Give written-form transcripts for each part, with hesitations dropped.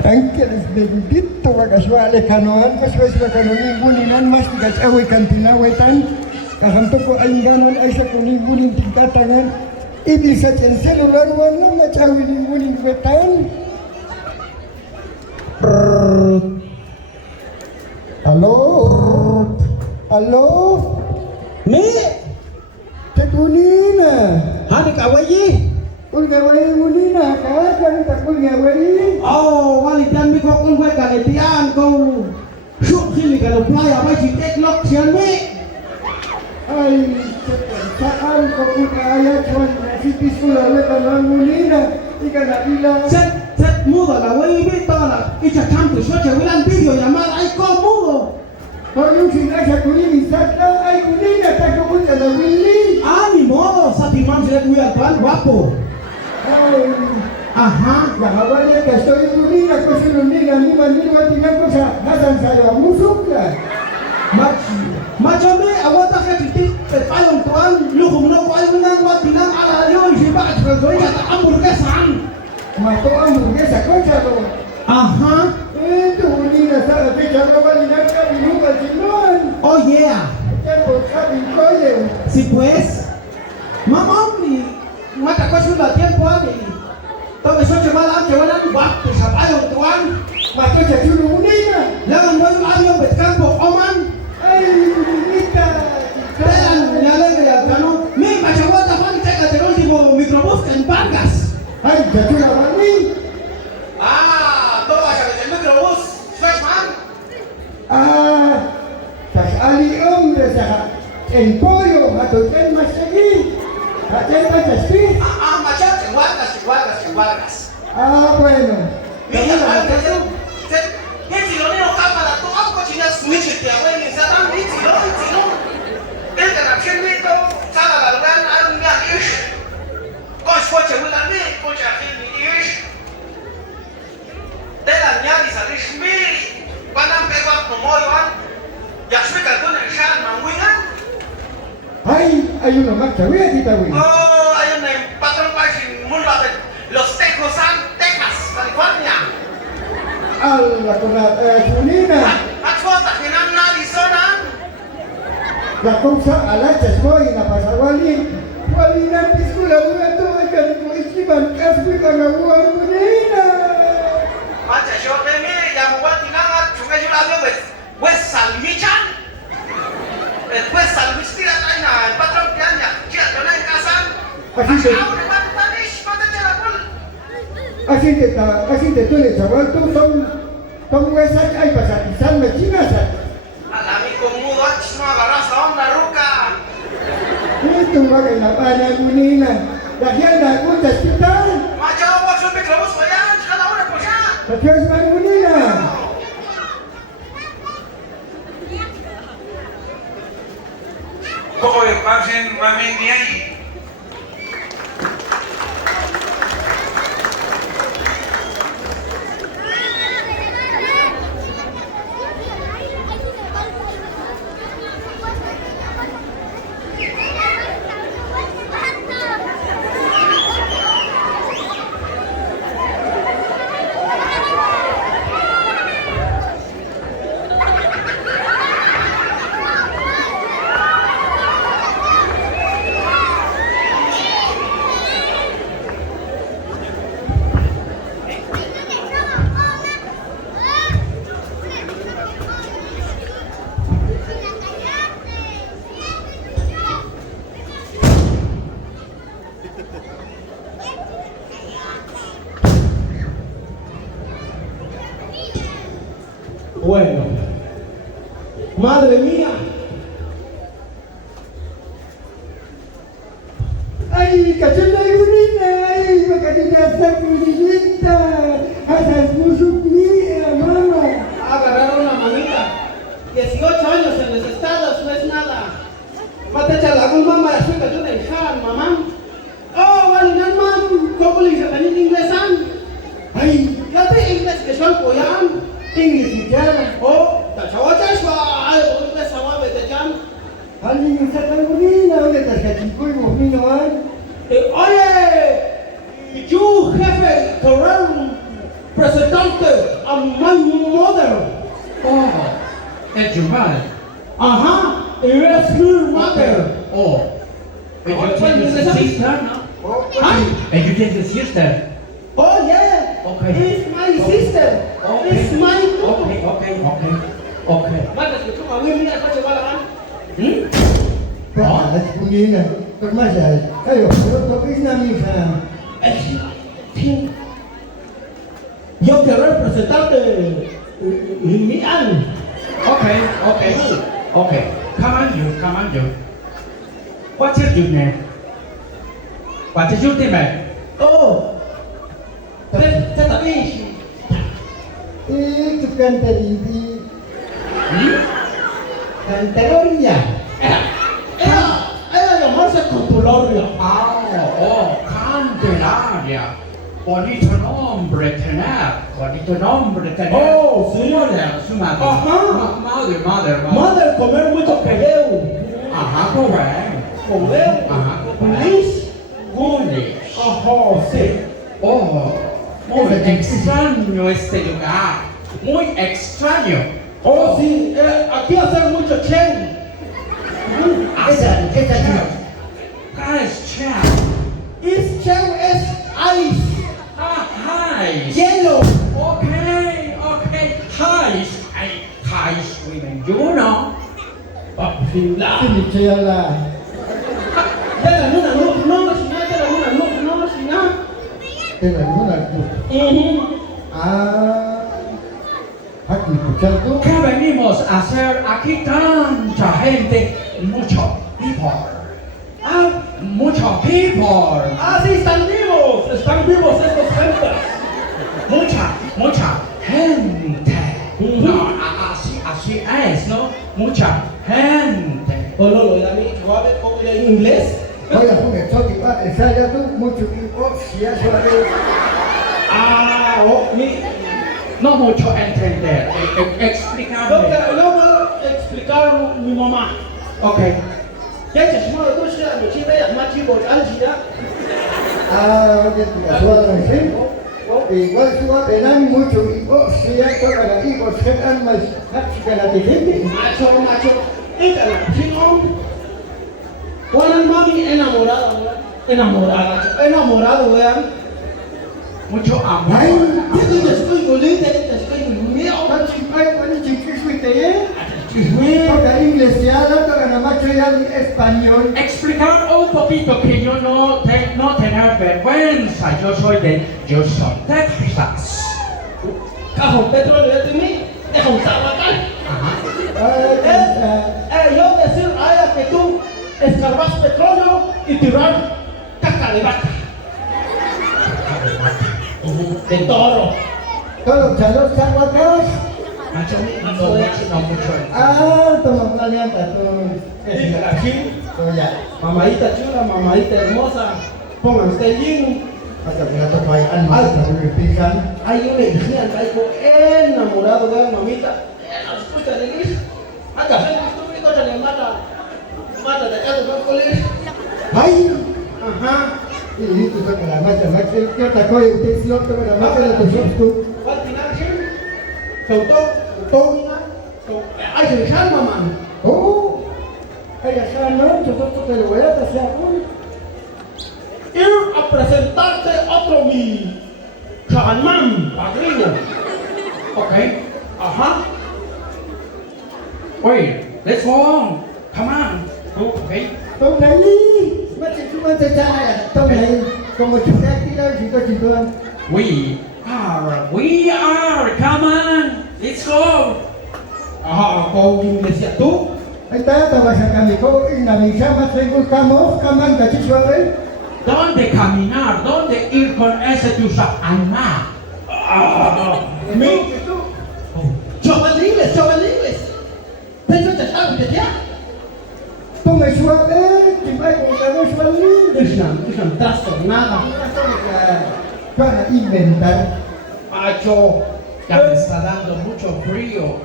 Ángeles bendito wakashwale kanoan paswes wakanoni buninan mas tigachawe kantinawetan kahamtoko ainganon aisa kunibunin tingkatangan ibisa chen celular wana machawi nibunin wetan. Halo, halo, Mi, tekunina. hani kawayi? Ulgawayi munina kawan tak ulgawayi. Oh, walitan mi kok ungwe kaletian kau syuk sini kalau playa apa sih teklok sian mi? Ay, saan ko kaya cuman sipis ulala kanang munina ika na ila. Set mudo la wayi mi tola. Icha tanto soche wilan video llamar ay ko mudo. Kalau sinasa kunini sakla ay munina tak ko ulga na wili. Ah, ni modo sa timam sila kuya tuan guapo. Ay, Aha. bahawanya ka story munina ko sinunina ni manila tingnan ko sa hasan saya musuk lah. Macam ni awak tak ketitik payung tuan lu humno ko ay nang wat tinang ala yo si ba kagoi kata ambur kesan. Mato amur ke sakocha lo. Aha. Tu munina sa te chalo walina ka binuga sinon. Oh yeah. Kan ka binkoye. Si pues, mamam ni mata ko sudah tiempo ani. Tahu besok coba lah, coba lah waktu siapa yang tuan. Mato cha chulu munina. Jangan mau ayo betkan po oman. Ay, munita. Jangan nyale ya kanu. Mi macam apa tahan cek terus di mikrobus kan Vargas. Ay, jatuh wani. Ah, tuh asal di mikrobus. Fresh man. Ah, tas ali sa empollo mato ken masagi. Aten pa sasti. Macam Vargas. Ah, bueno. Mira, ini silo ni orang pada tu aku cina switch dia, awak ni sekarang ini silo. Dia kena sini tu, cara laluan aku ni ish. Kau switch bulan ni, kau cakap ni ish. Dia ni di sana resmi, panam pegang pemoyuan, ya switch kan tu ni shan manguian. Ay, ayun na magtawi kita wi. Oh, ayun na patron pasin mula Los Tejosan, Texas, California. Allah kuna sunina. Aku tak kenal Arizona. La cosa ala chasmoy na pasawali. Wali na piskula una to akan ko ikiban kasbi kana uan munina. Macam siapa ni yang buat tinangan cuma jual apa West Salmichan. West Salmich tidak tanya, patron piannya, dia kena kasan. Así te tuve chaval tu tom wesa ay pasatizan me chinasa. Alami komudo cuma agarras onda ruka. Itu bagai na pana munina. Lahian na kuntas kita. Macam awak sampai kelabus bayan, kalau orang pusat. Terus man munina. Kau yang pasien mami ni ai. Bueno, madre mía. Ay, kacunda munina. Ay, makadina sa munina. Asas musuk ni mama. Agarraron una manita. 18 años en los estados no es nada. Matacha la gulma mara suka juna ishan mamá. Oh, walinan mam, kau boleh cakap Inglesan? Ay, Kata Ingles ke soal koyan. English bicara. Oh, tak cawa cakap. Ayo, kita sama bete jam. Halin sa munina ulit tas kachikoy mo minuan. Oye, you jefe, Corral, representante a my mother. Oh, that's your mother. Yes, her mother. Oh, educated the sister, no? Educated sister. Oh yeah. Okay. It's my sister. Okay. It's my Okay, okay, okay, okay. Mana itu mah wih ni apa coba lah kan? At bunyi na. Pagmasal. Ayo, pero is namin sa... Yo que representante Mian. Okay, okay, okay. Come on, you. What's your name? What is your name? Oh. Tetapi Itu kan tadi. Cantaloria. Era llamarse Cantaloria. Oh, Candelaria. Bonito nombre tener. Oh, sí. Su madre. Ajá. Mother. Mother comer mucho peleu. Ajá, correcto. Peleu. Ajá. Police. Foolish. Ajá, sí. Oh, muy extraño este lugar. Muy extraño. Oh, sí. Aquí hacen mucho chen. Esa. ¿Qué es chat? Is chen es ice. Hi. Hielo. Okay. Hi. Women, you know. Papila. Sinichala. Ya la luna no, si no. Tela luna tu. Aquí escuchar tu. ¿Qué venimos a hacer aquí tanta gente? Mucho people. Mucho people. Ah, sí, están vivos estos gentes. Mucha gente. No, así es, ¿no? Mucha gente. Bueno, lo de mí, ¿va a ver cómo en inglés? Oiga, porque toque va a ya tú mucho tiempo. Si ya suave. No mucho entender. Explicarme. Yo voy a explicar mi mamá. Ok. Ya que se me lo puse a mi chica, ya más chico, ya. Oye, tu suave, ¿sí? Igual suave, dan mucho tiempo. Si ya toca la tiempo, se dan más. Chica la gente. Macho. Si no, ponen mami enamorado, vean. Mucho amor. Ay, Te estoy goliendo. tan chingay, bueno, chiquiswite, ¿eh? Toca inglés ya, toca nada más que ya español. Explicar un poquito que yo no tener vergüenza. Yo soy de Texas. Cajón petróleo de mí, deja un tabacán. Yo decir a ella que tú escarbas petróleo y tirar caca de vaca. De toro. Todos chalos chaguacas. No mucho. Toma planeando todo ya. Mamadita chula, mamadita hermosa, pónganse bien. Hasta que la toca ahí, hasta que me pican. Hay una energía, algo enamorado de la mamita. Escucha de mí. Acá se me estuvo y mata de acá de los colegas. ¡Ay! Ajá. Y tú toca la macha, ¿qué otra cosa? Usted sí toca la macha de tu tú. ¿Cuál final, sí? Ay, se calma, man. Ay, acá no, yo te lo voy a pasar. Ir a presentarte otro mi chamán, padrino. Ok. Ajá. Wait, let's go on. Come on. Okay. Tông này mà chị chúng ta chơi à? Tông này còn một chút khác tí đâu chỉ có chị thôi. We are. Come on. Let's go. Con iglesia tú. Ahí está, todas las camicolas y la misa más se buscamos, caman cachicho ahí. ¿Dónde caminar? ¿Dónde ir con ese tusa? Alma. Chaval inglés. Pero te sabes ya. Tome suave, que va con cada suave. Es un trastornada. Para inventar. Macho. Ya me está dando mucho frío.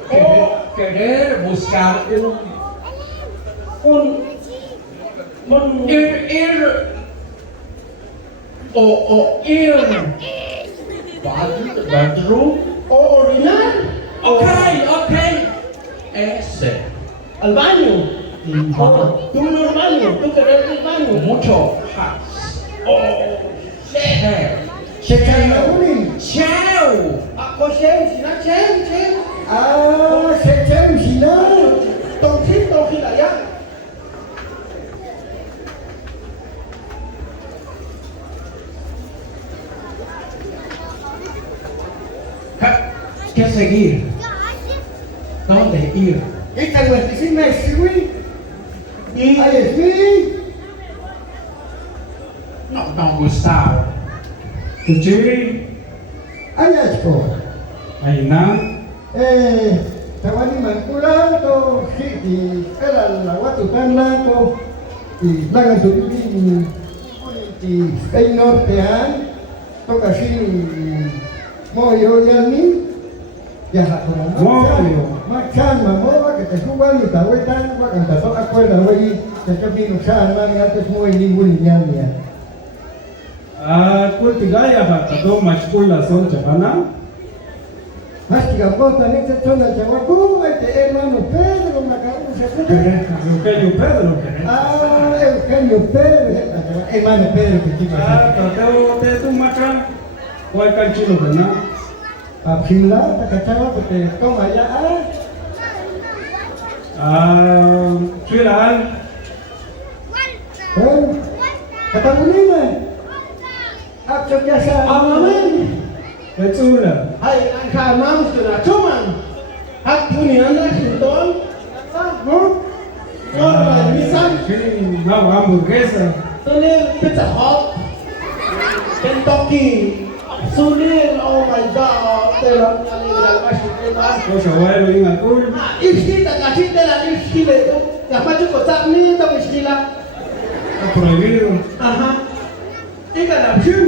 Querer buscar ir Bedroom. O orinar. Ok. Ese. Al baño. Tú no al baño. Tú querés ir al baño. Mucho más. Chair. Shechaymagunin. Chair. Ako Shem, sina Shem. Ah, Shechem sila. Tongsin lah ya. ¿Qué seguir? ¿Dónde ir? Esta es la Messi, Y Ahí es mi. No, Gustavo. Kuchiri, Ayachko. Aina, Tawani Mankula, to Hiti, era la Watutanla, to y Lagan Turini, y Spain Nortean, to Kashin Moyo Yami, Moyo. Machan, Mamoa, que te suban y Tahuetan, cuando toca acuerda, güey, que te vino San, mami, antes muy ningún ñamia. Kultigaya Hatado Machkula Son Chavana, Más que Gambota, en esta zona, Chahuacú, este hermano Pedro, Macaú, se fue. Eugenio Pedro, Ah, Eugenio Pedro, hermano Pedro, que chico. Tateo de tu macha, ¿cuál canchilo que na? Abjimla, Takachava, porque toma ya, Suilan, Catalunina, Abso Yasa, Amamen. Betzula, Ay, angka mam sudah cuman. Hak dunia anda sinton. Orang misal Mau hamburguesa, Sunil Pizza Hut, Kentucky, Sunil, oh my God, terang kali dalam masjid ini. Cosa Abuelo y Macul, Isti tak kasih telah isti itu. Yang macam kotak ni tak istilah. prohibido. Aha. Ikan napsun.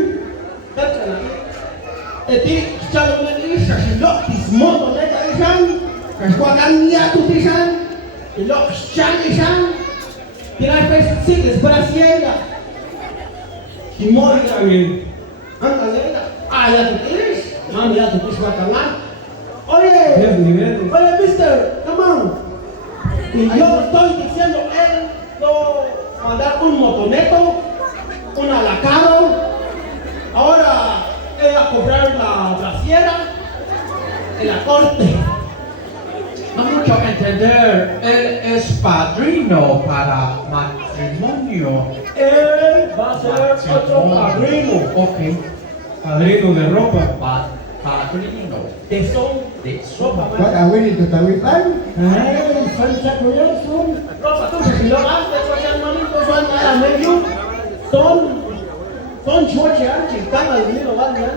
Kan kana. Eti calon ini sesilok tismoto neta isan. Kaskuakan dia tu tisan. Ilok siang isan. Tirai pesi desgraciada. Timor También, Angkalnya ayah tu tiris. Mami ya tu tis batangan. 10 niveles. Oye, mister, come on. Y yo estoy diciendo, él no mandar un motoneto, un alacaro. Ahora él a cobrar la brasiera en la corte. No mucho entender, él es padrino para matrimonio. Él va a ser otro padrino. Ok, Padrino de ropa. padrino De son, de ropa, sopa. Wak awin itu Tawipan, San Chakuyan, Sun. ropa tú se lo haces, soy manito, soy a medio. Son chuachean, chicana, el mío, ¿vale?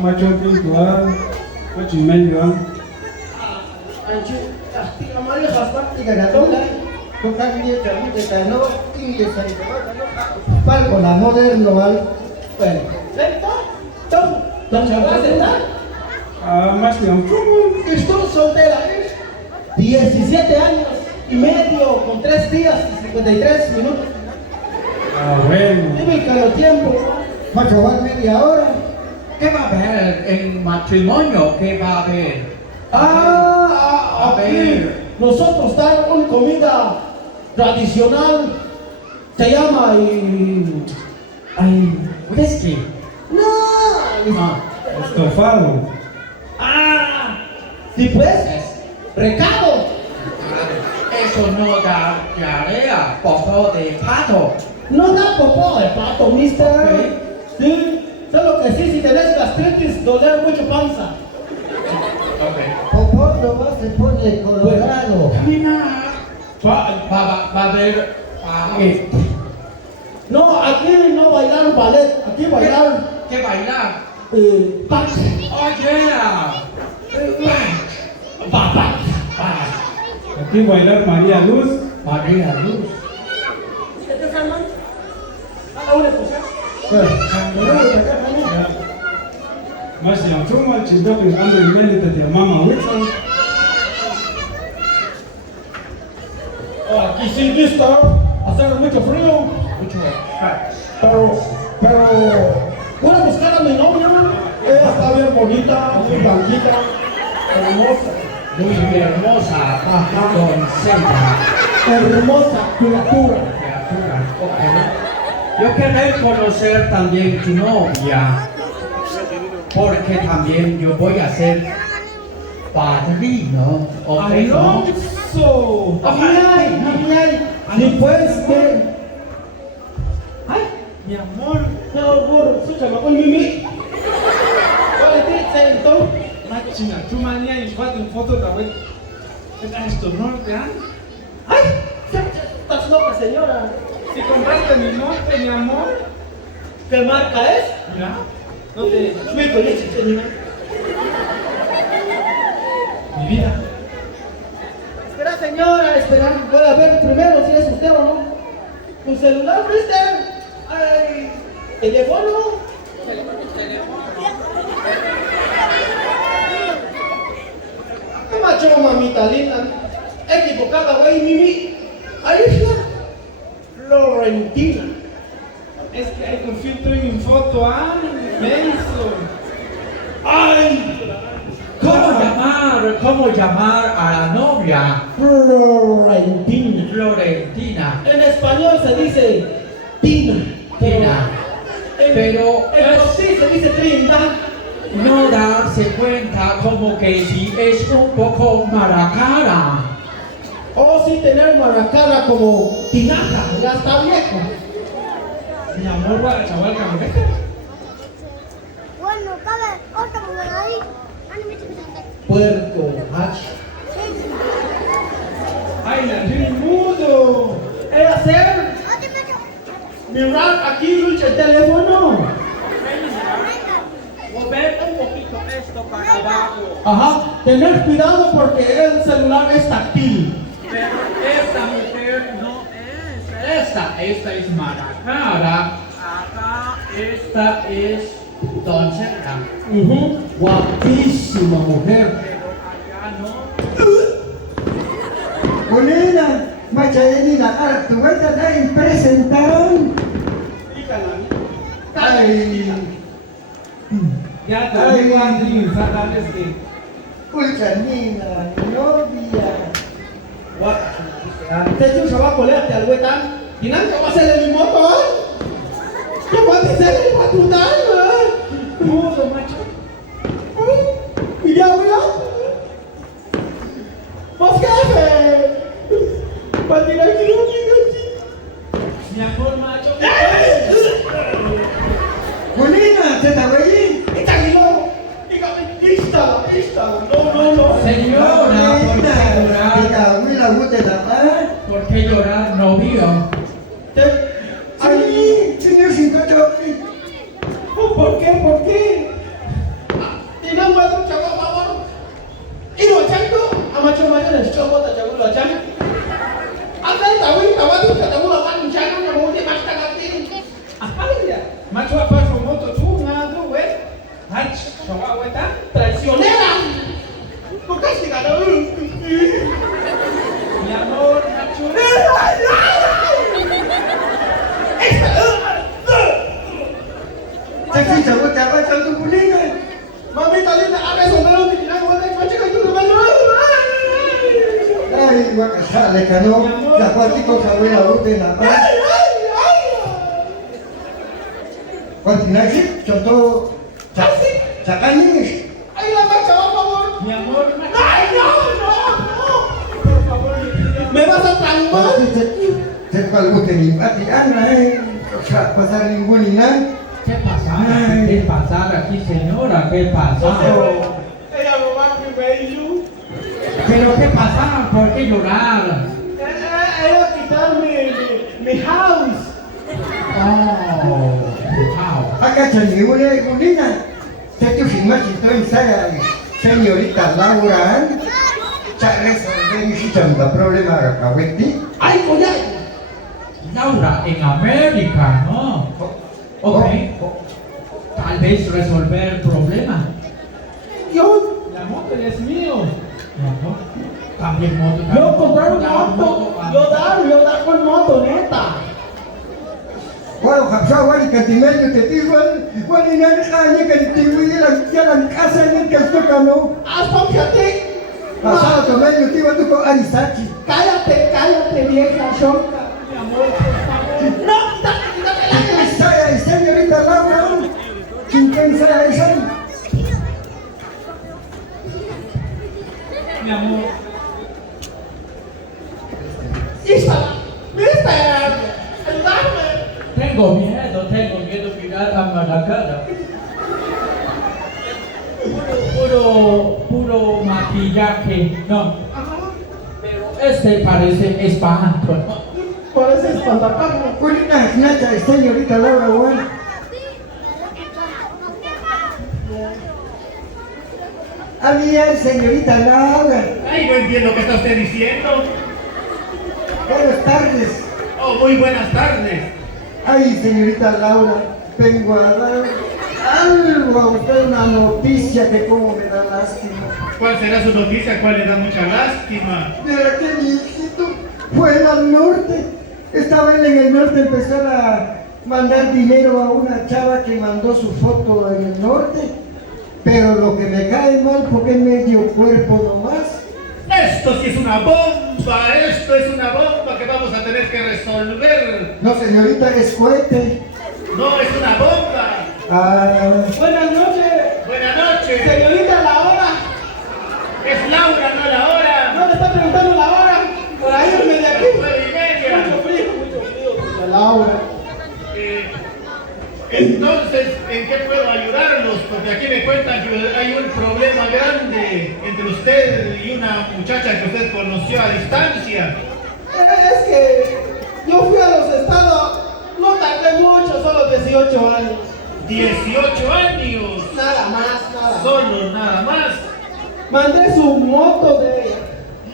Macho Pintual, Macho Medio, Anju, tiga mari hasta tiga Gatong, gatong. tukang dia cari kita no, tinggi saya pal con la moderno al. Bueno, ¿cierto? Don Chavas, ¿verdad? Más de un fútbol. Estoy soltera, ¿eh? 17 años y medio con 3 días y 53 minutos. Bueno, Dime que lo tiempo. Macho va media hora. ¿Qué va a haber en matrimonio? ¿Qué va a haber? A ver, nosotros traemos una comida tradicional. Se llama Whisky. no. estofado. Sí pues, recado. Eso no da diarrea, popó de pato. No da popó de pato, mister. Ok. Sí, solo que sí, si tenés gastritis, doler mucho panza. Ok. Popó nomás se pone colorado. Camina. Va a haber ballet. No, aquí no bailar ballet, aquí bailar ¿Qué bailar? pax. Oh yeah. Aquí bailar María Luz. María Luz. Más de un fútbol, chido que ando en medio de tu mamá Wilson. Aquí sí listo, hace mucho frío. Mucho Pero, voy a buscar a mi novia. bonita, muy blanquita, hermosa. Muy hermosa, doncella, Hermosa criatura. criatura. Ok. Yo quiero conocer también tu novia, porque también yo voy a ser padrino. Ok, ¿no? Alonso. Ay, después de... Ay, mi amor, no, burro, escúchame, con Mimi. What is it, Sento? Machina, tu manía y fate foto también. Esto no te dan. Ay, estás loca, señora. Si compraste mi norte, mi amor. ¿Qué marca es? Ya. No te... Subir con leche, señora. Mi vida. Espera, señora, espera. Voy a ver primero si es usted o no. ¿Tu celular, mister? Ay, ¿teléfono? ¿Qué macho, mamita linda? Equivocada, güey, Mimi. Ahí está. Florentina. Es que hay un filtro en mi foto, inmenso. ¡Ay! ¿Cómo llamar a la novia? Florentina. Florentina. En español se dice Tina. Tina. Pero en sí se dice Trinidad. no darse cuenta como que si es un poco mala cara. O sí tener una cara como tinaja, ya está viejo. Mi amor, va a chaval camioneta. Bueno, cabe otra mujer ahí. Ani me chiquita. Puerco, hacha. Ay, la tiene mudo. Hacer Ati me mirar aquí lucha el teléfono. Mover un poquito esto para abajo. Ajá, tener cuidado porque el celular es táctil. Pero esta mujer no es esta es mala cara. Acá esta es doncella. Guapísima mujer. Pero allá no. Bolena, Machayenina, Artueta, da presentaron. Ay, Ya te digo antes, sabes que. Pulchanina, novia. Te hecho va a colearte al huetán. Y nada, va a ser el mismo moto, ¿eh? ¿Qué va a ser el patrutal, eh? Mudo, macho. Y ya, mira. Pues jefe. Patina aquí, Mi amor, macho. Bolena, ¿se está ahí? está aquí, no. Dígame, lista. No. Señora, ¿por qué llorar? ¿Por qué llorar, novio? Ay, señor 58. ¿Por qué? Tiene más un chavo, favor. Y lo chanto, a macho mayor el chavo de chavo lo chanto. Anda, tahu ketemu lawan chano yang mau dia mas tagatin. Apa dia? Macho, apa su moto tú, nada, tú, güey. Ay, chaval, güey, está. Traicionera. ¿Por qué se ganó? Mi amor, macho. Tapi cabut apa tu Bolena? Mami tadi tak ada sombong di dalam wadah macam itu kemana? Ay, makasale ka no. Dapat ko sa wala ute na pa. Continuasi, contoh Sakanis. Ay, la marcha, por favor. Mi amor, macho. Ay, no. Por favor, Me vas a traumar. Sekal ute ni pati anay. Sa pasar linguninan. ¿Qué pasa aquí, señora? ¿Qué pasa? Ella lo va a mi ¿Pero qué pasa? ¿Por qué llorar? Ella quitar mi house. Oh, wow. Acá chani Bolena. Satu si masito saya señorita Laura. Sa resolver si chamba problema kawiti. Ay, coña. Laura, en América, ¿no? Ok. Tal vez resolver el problema. Yo la moto es mío. ¿No? También moto. Yo comprar un moto. Yo dar con moto, neta. Walau kapsa wali katimen te tiwan wali nan khanya kan tiwi lan jalan Asalin ka ito ka no? Aspa piatik. Pasado ka man yung tiwa ito ko Arisachi. Cállate, vieja chonca. Mi amor, por favor. No, quítate la cara. Saya, señorita Laura. Chinken saya isan. Mi amor. Isa, mister, ayúdame. Tengo miedo mirar a Maracana. Puro maquillaje, no. Pero este parece espanto. Parece espantapájaros. Kulina, nata, señorita Laura, Juan. Había señorita Laura. Ay, no entiendo qué está usted diciendo. Buenas tardes. Oh, muy buenas tardes. Ay, señorita Laura, vengo a dar algo a usted, una noticia que como me da lástima. ¿Cuál será su noticia? ¿Cuál le da mucha lástima? Mira que mi hijito fue al norte. Estaba él en el norte, empezó a mandar dinero a una chava que mandó su foto en el norte. Pero lo que me cae mal porque es medio cuerpo nomás. Esto sí es una bomba, esto es una bomba que vamos a tener que resolver. No, señorita, es cohete. No, es una bomba. Ah, Buenas noches. Buenas noches. Señorita, la hora. Es Laura, no la hora. No le está preguntando la hora. Por ahí irme de aquí. 9:30. Mucho frío, señorita Laura. Entonces, ¿en qué puedo ayudarlos? Porque aquí me cuentan que hay un problema grande entre usted y una muchacha que usted conoció a distancia. Es que yo fui a los estados, no tardé mucho, solo 18 años. 18 años. Nada más. Solo nada más. Mandé su moto de ella.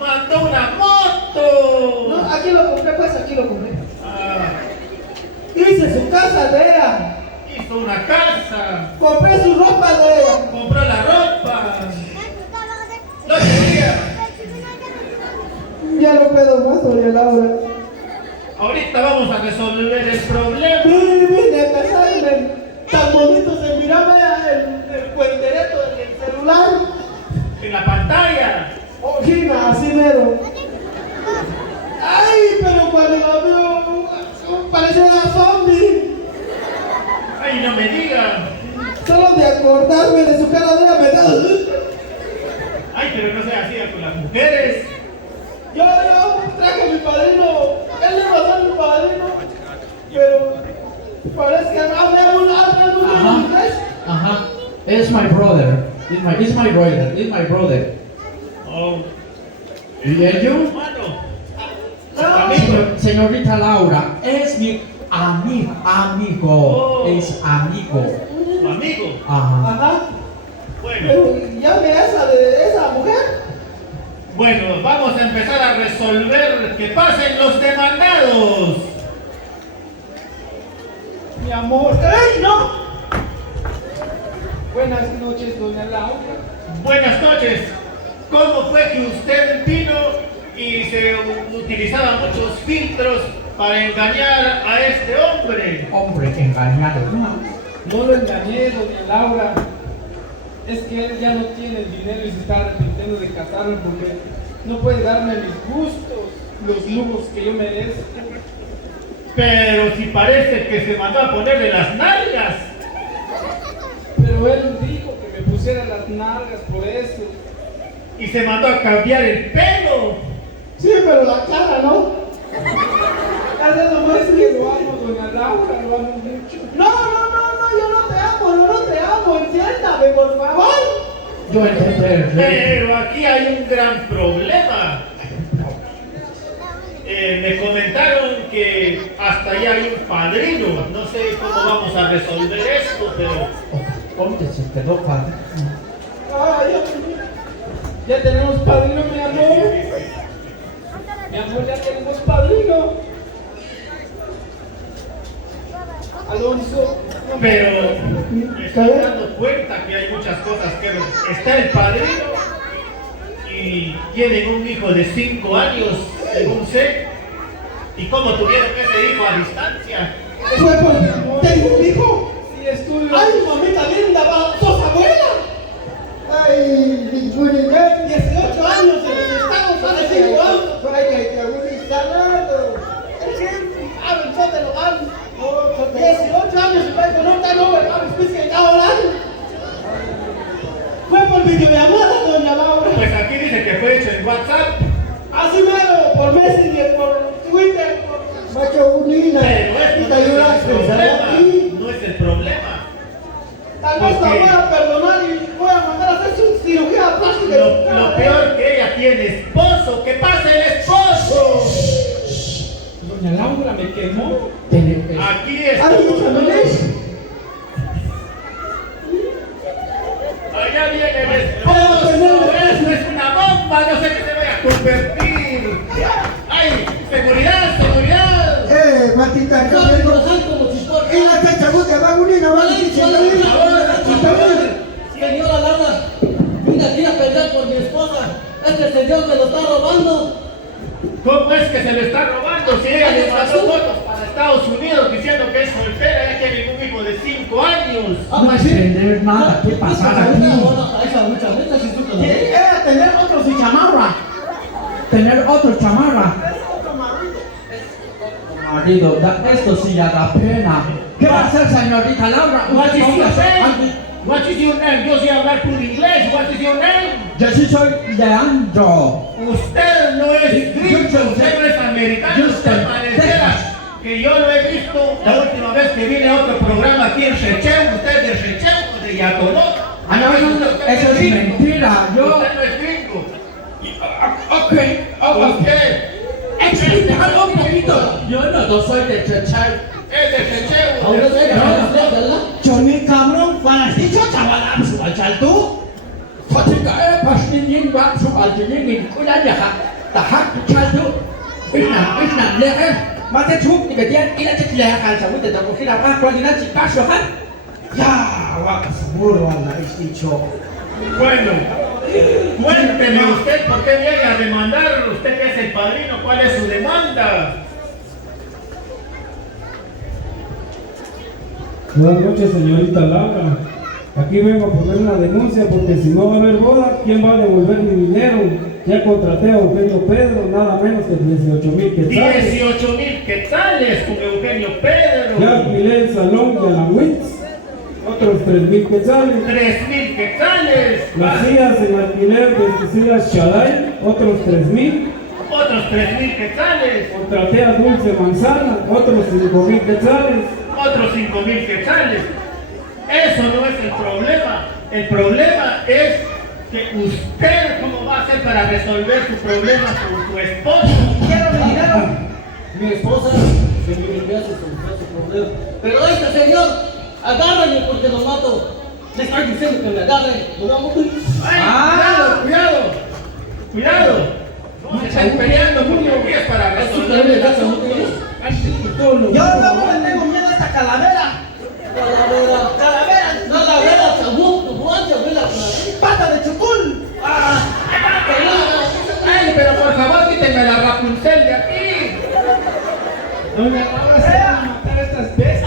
Mandó una moto. No, aquí lo compré, pues aquí lo compré. Ah, Hice su casa de ella. hizo una casa. Compré su ropa de ella. Compró la ropa. No quería. Ya no puedo más, doña Laura. Ahorita vamos a resolver el problema. Vine a casarme. Tan bonito se miraba el cuentereto del celular. En la pantalla. Ojina, así mero. Ay, pero cuando lo veo, parecía una zombie. Ay, no me diga. Solo de acordarme de su cara de ella me da. Ay, pero no sea así con las mujeres. Yo traje a mi padrino. Él iba a ser mi padrino. Pero parece que habla un inglés. It's my brother. It's my brother. Oh, ¿Y ellos? hermano. Señorita Laura, es mi amigo. Oh. Es amigo. Su amigo. Ajá. Ajá. Bueno, Pero llame a esa mujer. bueno, vamos a empezar a resolver que pasen los demandados. Mi amor. ¡Ay, no! Buenas noches, doña Laura. Buenas noches. ¿Cómo fue que usted vino y se utilizaban muchos filtros para engañar a este hombre? Hombre engañado. No lo engañé, doña Laura. Es que él ya no tiene el dinero y se está arrepintiendo de casarme porque no puede darme mis gustos, los lujos que yo merezco. Pero si parece que se mandó a ponerle las nalgas. Pero él dijo que me pusiera las nalgas por eso. Y se mandó a cambiar el pelo. Sí, pero la cara no. Es lo más que lo amo, doña Laura, lo amo mucho. No, yo no te amo, entiéndame, por favor. Yo entender. Pero aquí hay un gran problema. Me comentaron que hasta allá hay un padrino. No sé cómo vamos a resolver esto, pero... ¿Dónde se quedó padre? Ay, Ya tenemos padrino, mi amor. Mi amor, ya tenemos padrino. Alonso. Pero me estoy dando cuenta que hay muchas cosas que... Está el padrino y tienen un hijo de 5 años, según sé. ¿Y cómo tuvieron ese hijo a distancia? fue por... ¿Tengo un hijo? Sí, estudio. Ay, mamita linda, sos abuela. WhatsApp. Así mero, por Messenger, por Twitter, por... Macho unina. Pero esto Y no te es ayudas el a pensar problema. aquí. No es el problema. Tal vez la voy a perdonar y voy a mandar a hacer su cirugía plástica. Lo peor que ella tiene esposo. ¡Que pase el esposo! Doña Laura me quemó. Aquí está. Ay, ¿sabes? Allá viene el esposo. Eso es una bomba. No sé qué se vaya a convertir. ¡Ay! ¡Seguridad! ¡Seguridad! Matita, ¿Sabe ¿no? corazón como chispón? Y la chacha gusta, va unina, va Señora Laura, vine aquí a pelear por mi esposa. Este señor me lo está robando. ¿Cómo es que se le está robando? Si ella le mandó fotos para Estados Unidos diciendo que es soltera, ella tiene un hijo de 5 años. No es tener nada que pasar aquí. Era tener otro sin chamarra. Tener otro chamarra. Marido, esto sí ya da pena. ¿Qué va a hacer, señorita Laura? What is your Usted name? What is your name? Yo sé hablar puro inglés. What is your name? Yo sí soy Leandro. Usted no es gringo, usted no es americano, usted pareciera que yo lo he visto la última vez que vine a otro programa aquí en Shecheu, usted es de Shecheu, de Yatonó. Ah, no, eso es mentira. Yo... Usted no es gringo. Ok. Explícalo un poquito. Yo no soy de Chechel. Es de Shecheu. Ahora sé que no es ¿verdad? Johnny Cameron, ¿cuál has dicho, chaval? ¿Sabes tú? Ketika pastinya bang soal jenis kuda jahat tahap catu isna leher mata cukup di bagian ila ceklehakan sabut tetap kira apa koordinat cipas kan ya wak semur wala isticho. Bueno, cuénteme usted por qué viene a demandar, usted que es el padrino, ¿cuál es su demanda? Buenas noches, señorita Laura. Aquí vengo a poner una denuncia porque si no va a haber boda, ¿quién va a devolver mi dinero? Ya contraté a Eugenio Pedro, nada menos que 18,000 quetzales. 18,000 quetzales con Eugenio Pedro. Ya alquilé el salón de la WITS, otros 3,000 quetzales. 3,000 quetzales. Las sillas en alquiler de sillas Shaddai, otros 3,000. Otros 3,000 quetzales. Contraté a Dulce Manzana, otros 5,000 quetzales. Otros 5,000 quetzales. Eso no es el problema. El problema es que usted, ¿cómo va a hacer para resolver su problema con su esposo? Quiero mi dinero. Mi esposa se me envió a solucionar su problema. Pero este señor, agárrenme porque lo mato. Le estoy diciendo que me agarren. Lo vamos a ¡Ay, cuidado! ¡Cuidado! No se estén peleando porque aquí es para resolver el asunto. Yo no le tengo miedo a esta calavera. Calavera, chabú, guancha, pata de chucul. ¡Ay, pero por favor quíteme la Rapunzel de aquí! Doña Laura se van a matar a estas bestias.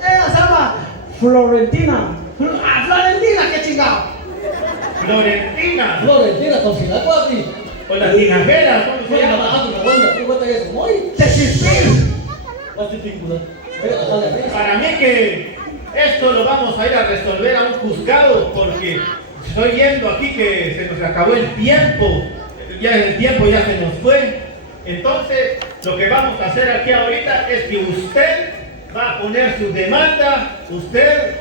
Ella se llama Florentina. Florentina, qué chingado. ¡Florentina! Florentina, con si la cuadri. O la tinajera, ¿cómo se llama? Para mí que esto lo vamos a ir a resolver a un juzgado porque estoy viendo aquí que se nos acabó el tiempo. Ya el tiempo ya se nos fue. Entonces, lo que vamos a hacer aquí ahorita es que usted va a poner su demanda. Usted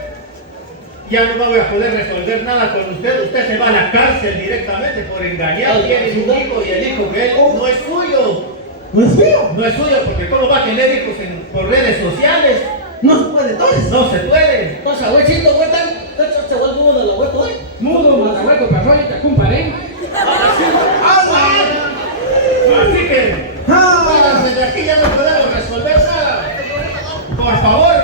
ya no voy a poder resolver nada con usted. Usted se va a la cárcel directamente por engañar. Tiene un hijo y el hijo que él no es suyo. ¿No es mío? No es suyo porque ¿cómo va a tener hijos por redes sociales? No se puede, entonces. No se puede. Entonces, abuelito, güetan. De hecho, se vuelve uno de la hueco, ¿eh? Mudo, matahueco, perro y te comparé. Así que, váyanse de aquí, ya no podemos resolver nada. Por favor,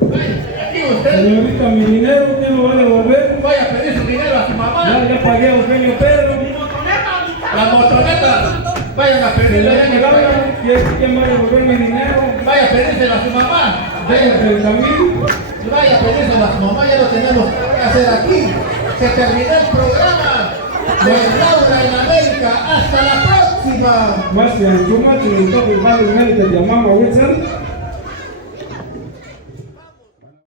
vaya, aquí usted Señorita, mi dinero, ¿quién lo va a devolver? vaya a pedir su dinero a su mamá. Ya pagué a Eugenio Pedro. La motoneta, vayan a pedirle a mi mamá. ¿Quién va a devolver mi dinero? Vaya a pedírselo a su mamá. Tengo 30,000. Vaya a pedírselo a su mamá, ya lo tenemos que hacer aquí. Se terminó el programa. Pues Laura en América, hasta la próxima. Más de Chuma, Chumito, Bilbao, Mérida, Yamama, Wilson.